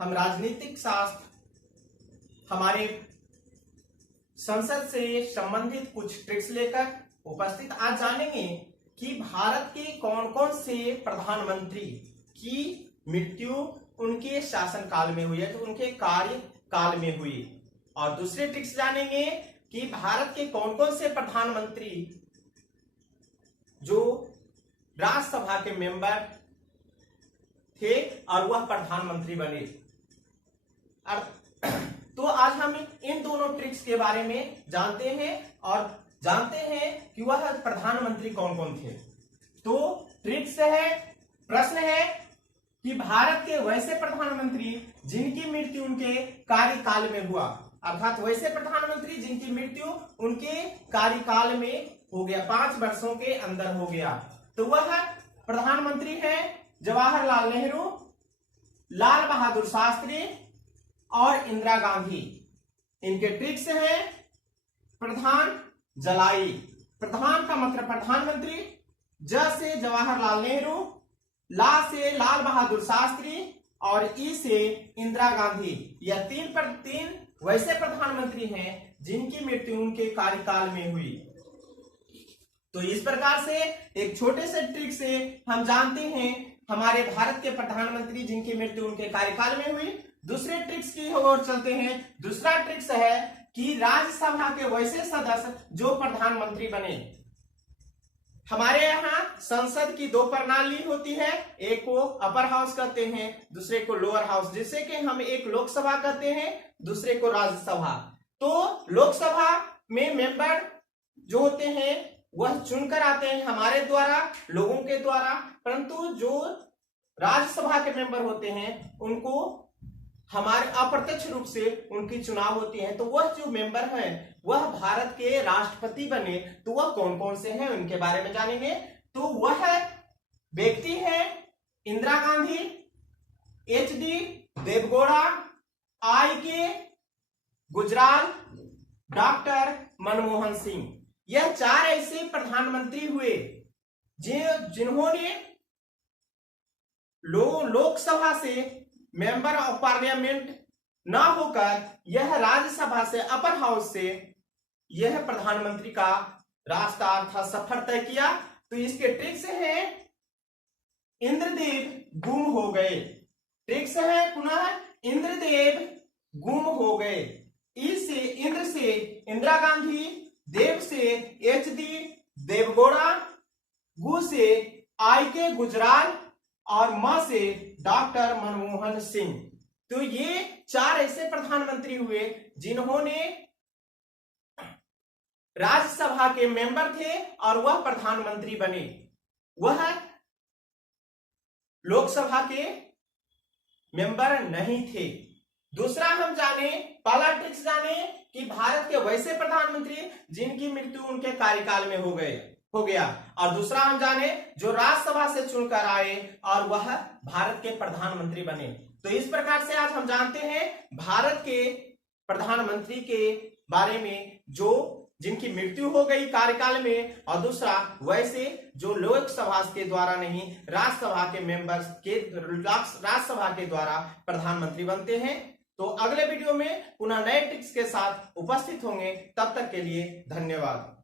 हम राजनीतिक शास्त्र हमारे संसद से संबंधित कुछ ट्रिक्स लेकर उपस्थित। आज जानेंगे कि भारत के कौन कौन से प्रधानमंत्री की मृत्यु उनके शासनकाल में हुई है, तो उनके कार्यकाल में हुई। और दूसरे ट्रिक्स जानेंगे कि भारत के कौन कौन से प्रधानमंत्री जो राज्यसभा के मेंबर थे और वह प्रधानमंत्री बने। तो आज हम इन दोनों ट्रिक्स के बारे में जानते हैं और जानते हैं कि वह प्रधानमंत्री कौन कौन थे। तो ट्रिक्स है, प्रश्न है कि भारत के वैसे प्रधानमंत्री जिनकी मृत्यु उनके कार्यकाल में हुआ, अर्थात वैसे प्रधानमंत्री जिनकी मृत्यु उनके कार्यकाल में हो गया, 5 वर्षों के अंदर हो गया। तो वह प्रधानमंत्री हैं जवाहरलाल नेहरू, लाल बहादुर शास्त्री और इंदिरा गांधी। इनके ट्रिक्स हैं प्रधान जलाई। प्रधान का मतलब प्रधानमंत्री, ज से जवाहरलाल नेहरू, ला से लाल बहादुर शास्त्री और ई से इंदिरा गांधी। यह तीन वैसे प्रधानमंत्री हैं जिनकी मृत्यु उनके कार्यकाल में हुई। तो इस प्रकार से एक छोटे से ट्रिक से हम जानते हैं हमारे भारत के प्रधानमंत्री जिनकी मृत्यु उनके कार्यकाल में हुई। दूसरे ट्रिक्स की ओर चलते हैं। दूसरा ट्रिक्स है कि राज्यसभा के वैसे सदस्य जो प्रधानमंत्री बने। हमारे यहाँ संसद की 2 प्रणाली होती है, एक को अपर हाउस कहते हैं, दूसरे को लोअर हाउस, जिससे कि हम एक लोकसभा कहते हैं, दूसरे को राज्यसभा। तो लोकसभा में मेंबर जो होते हैं वह चुनकर आते हैं हमारे द्वारा, लोगों के द्वारा, परंतु जो राज्यसभा के मेंबर होते हैं उनको हमारे अप्रत्यक्ष रूप से उनकी चुनाव होती है। तो वह जो मेंबर हैं वह भारत के राष्ट्रपति बने। तो वह कौन कौन से हैं उनके बारे में जानेंगे। तो वह व्यक्ति है Indira Gandhi, H D. Deve Gowda, I K. Gujral, doctor Manmohan Singh. यह 4 ऐसे प्रधानमंत्री हुए जिन्होंने लोकसभा से मेंबर ऑफ पार्लियामेंट ना होकर यह राज्यसभा से, अपर हाउस से यह प्रधानमंत्री का रास्ता अर्थात सफर तय किया। तो इसके ट्रिक्स हैं इंद्रदेव गुम हो गए। ट्रिक्स है पुनः इंद्रदेव गुम हो गए। ई से इंद्र से इंदिरा गांधी, देव से एच.डी. देवगौड़ा, गु से आई.के. गुजराल और म से डॉक्टर मनमोहन सिंह। तो ये 4 ऐसे प्रधानमंत्री हुए जिन्होंने राज्यसभा के मेंबर थे और वह प्रधानमंत्री बने, वह लोकसभा के मेंबर नहीं थे। दूसरा हम जाने, पहला ट्रिक्स जाने कि भारत के वैसे प्रधानमंत्री जिनकी मृत्यु उनके कार्यकाल में हो गया, और दूसरा हम जाने जो राज्यसभा से चुनकर आए और वह भारत के प्रधानमंत्री बने। तो इस प्रकार से आज हम जानते हैं भारत के प्रधानमंत्री के बारे में जो जिनकी मृत्यु हो गई कार्यकाल में, और दूसरा वैसे जो लोकसभा के द्वारा नहीं राज्यसभा के मेंबर्स के राज्यसभा के द्वारा प्रधानमंत्री बनते हैं। तो अगले वीडियो में पुनः नए ट्रिक्स के साथ उपस्थित होंगे। तब तक के लिए धन्यवाद।